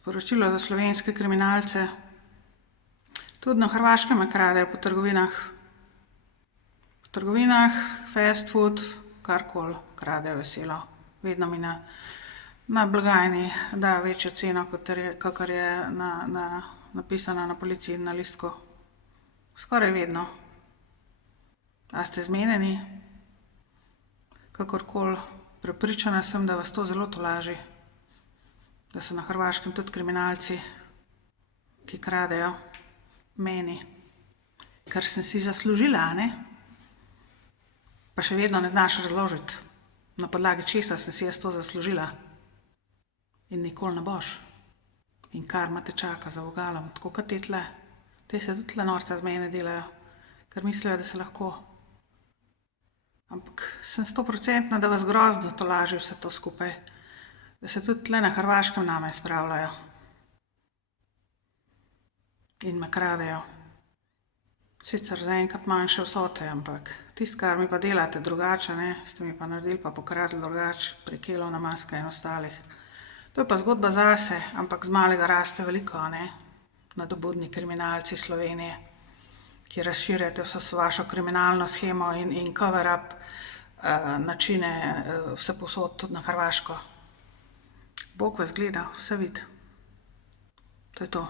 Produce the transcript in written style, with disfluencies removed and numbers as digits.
Sporočilo za slovenske kriminalce. Tudi na Hrvaškem me kradejo po trgovinah. Po trgovinah, fast food, karkoli kradejo veselo. Vedno mi na blagajni dajo večjo ceno, kakor je napisana na policiji na listku. Skoraj vedno. A ste zmenjeni? Kakorkoli, prepričana sem, da vas to zelo tolaži. Da so na Hrvaškem tudi kriminalci, ki kradejo meni. Ker sem si zaslužila, a ne? Pa še vedno ne znaš razložiti, na podlagi česa sem si jaz to zaslužila. In nikoli ne boš. In karma te čaka za vogalom, tako kot te tle. Te se tudi tle norca z mene delajo, ker mislijo, da se lahko. Ampak sem 100%, da vas grozno tolaži vse to skupaj. Da se tudi tle na Hrvaškem name spravljajo. In me kradejo. Sicer zaenkrat manjše vsote, ampak tisto, kar mi pa delate drugače, ne, ste mi pa naredili pa pokradli drugače, prek Elona Muska in ostalih. To je pa zgodba zase, ampak z malega raste veliko, a ne? Nadobudni kriminalci Slovenije, ki razširjate vso vašo kriminalno shemo in cover-up načine vse povsod, tudi na Hrvaško. Bog vas gleda, vse vidi. To je to.